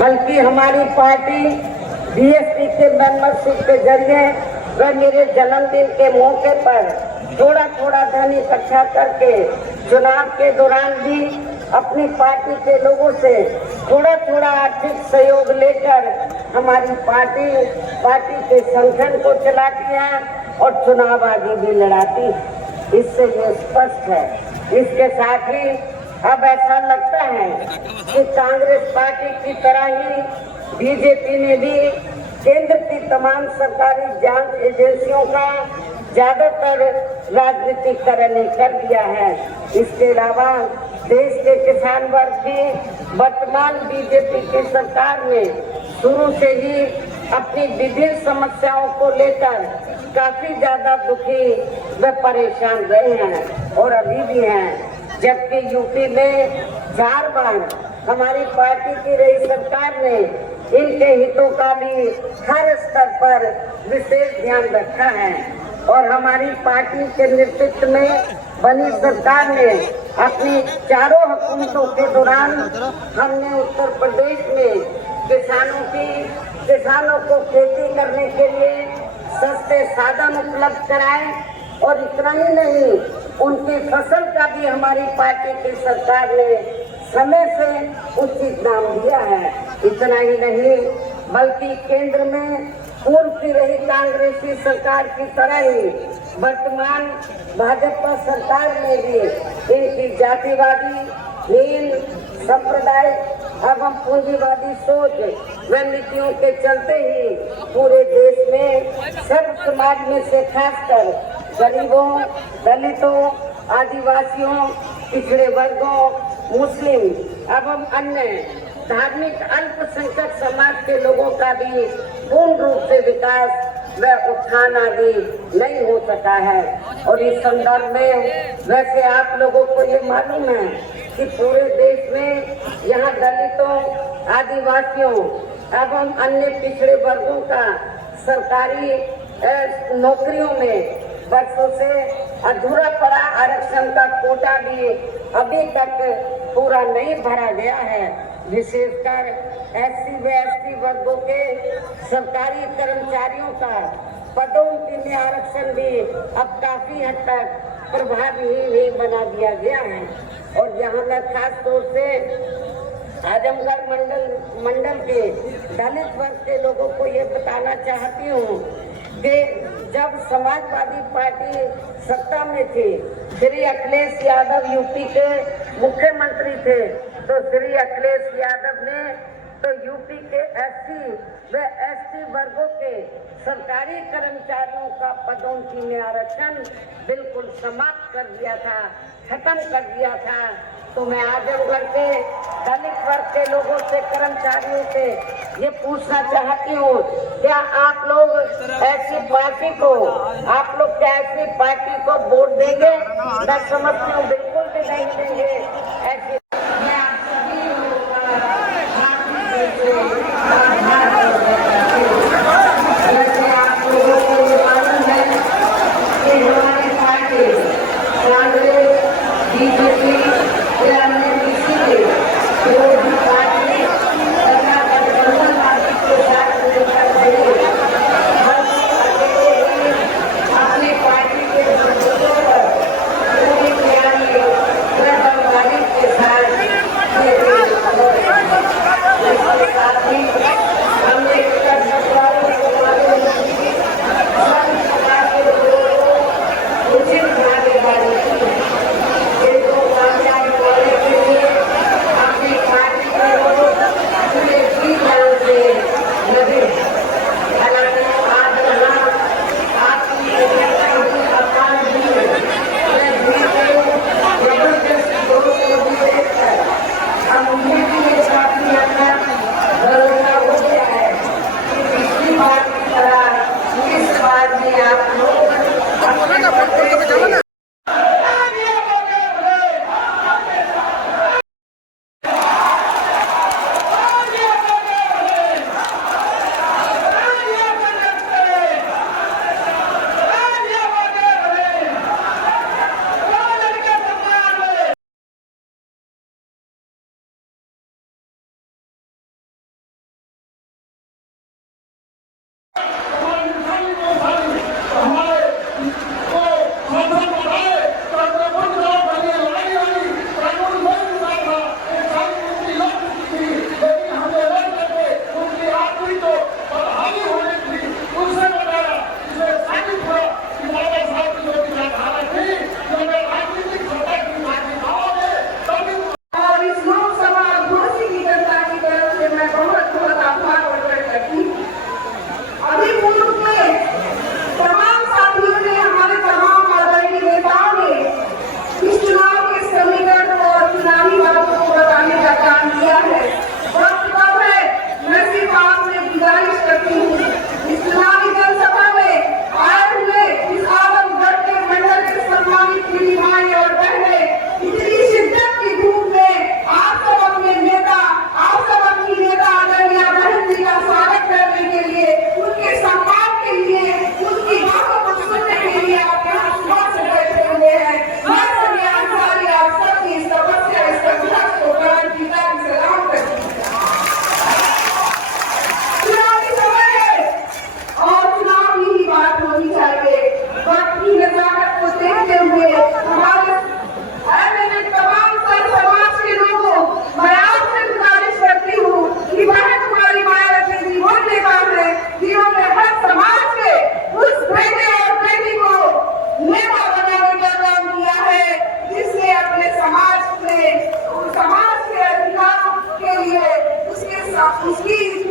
बल्कि हमारी party BSP के मेंबरशिप के जरिए व मेरे जन्मदिन के मौके पर थोड़ा थोड़ा धन इकट्ठा करके चुनाव के दौरान भी अपनी पार्टी के लोगों से थोड़ा थोड़ा आर्थिक सहयोग लेकर हमारी पार्टी के संगठन को चलाती है और चुनाव आगे भी लड़ाती है। इससे ये स्पष्ट है। इसके साथ ही अब ऐसा लगता है कि कांग्रेस पार्टी की तरह ही बीजेपी ने भी केंद्र की तमाम सरकारी जांच एजेंसियों का ज्यादातर राजनीतिकरण कर दिया है। इसके अलावा देश के किसान वर्ग की वर्तमान बीजेपी की सरकार ने शुरू से ही अपनी विभिन्न समस्याओं को लेकर काफी ज्यादा दुखी व परेशान रहे हैं और अभी भी हैं। जबकि यूपी में 4 बार हमारी पार्टी की रही सरकार ने इनके हितों का भी हर स्तर पर विशेष ध्यान रखा है और हमारी पार्टी के नेतृत्व में बनी सरकार ने अपनी चारों हुकूमतों के दौरान हमने उत्तर प्रदेश में किसानों को खेती करने के लिए सस्ते साधन उपलब्ध कराए और इतना ही नहीं, उनकी फसल का भी हमारी पार्टी की सरकार ने समय से उचित दाम दिया है। इतना ही नहीं, बल्कि केंद्र में पूर्व की रही कांग्रेसी सरकार की तरह ही वर्तमान भाजपा सरकार में भी इनकी जातिवादी, हीन, संप्रदाय एवं पूंजीवादी सोच व नीतियों के चलते ही पूरे देश में सर्व समाज में से खासकर गरीबों, दलितों, आदिवासियों, पिछड़े वर्गों, मुस्लिम एवं अन्य धार्मिक अल्पसंख्यक समाज के लोगों का भी पूर्ण रूप से विकास व उत्थान आदि नहीं हो सका है। और इस संदर्भ में वैसे आप लोगों को ये मालूम है कि पूरे देश में यहाँ दलितों, आदिवासियों एवं अन्य पिछड़े वर्गों का सरकारी नौकरियों में वर्षों से अधूरा पड़ा आरक्षण का कोटा भी अभी तक पूरा नहीं भरा गया है। विशेषकर एससी व एसटी वर्गों के सरकारी कर्मचारियों का पदोन्नति में आरक्षण भी अब काफी हद तक प्रभावहीन ही बना दिया गया है। और यहाँ मैं खास तौर से आजमगढ़ मंडल के दलित वर्ग के लोगों को ये बताना चाहती हूँ कि जब समाजवादी पार्टी सत्ता में थी, श्री अखिलेश यादव यूपी के मुख्यमंत्री थे, तो श्री अखिलेश यादव ने तो यूपी के एससी व एसटी वर्गों के सरकारी कर्मचारियों का पदोन्नति में आरक्षण बिल्कुल समाप्त कर दिया था, खत्म कर दिया था। तो मैं आजमगढ़ के दलित वर्ग के लोगों से, कर्मचारियों से ये पूछना चाहती हूँ, क्या आप लोग ऐसी पार्टी को वोट देंगे? मैं समझती हूँ बिल्कुल भी नहीं देंगे। ऐसी के साथ उसकी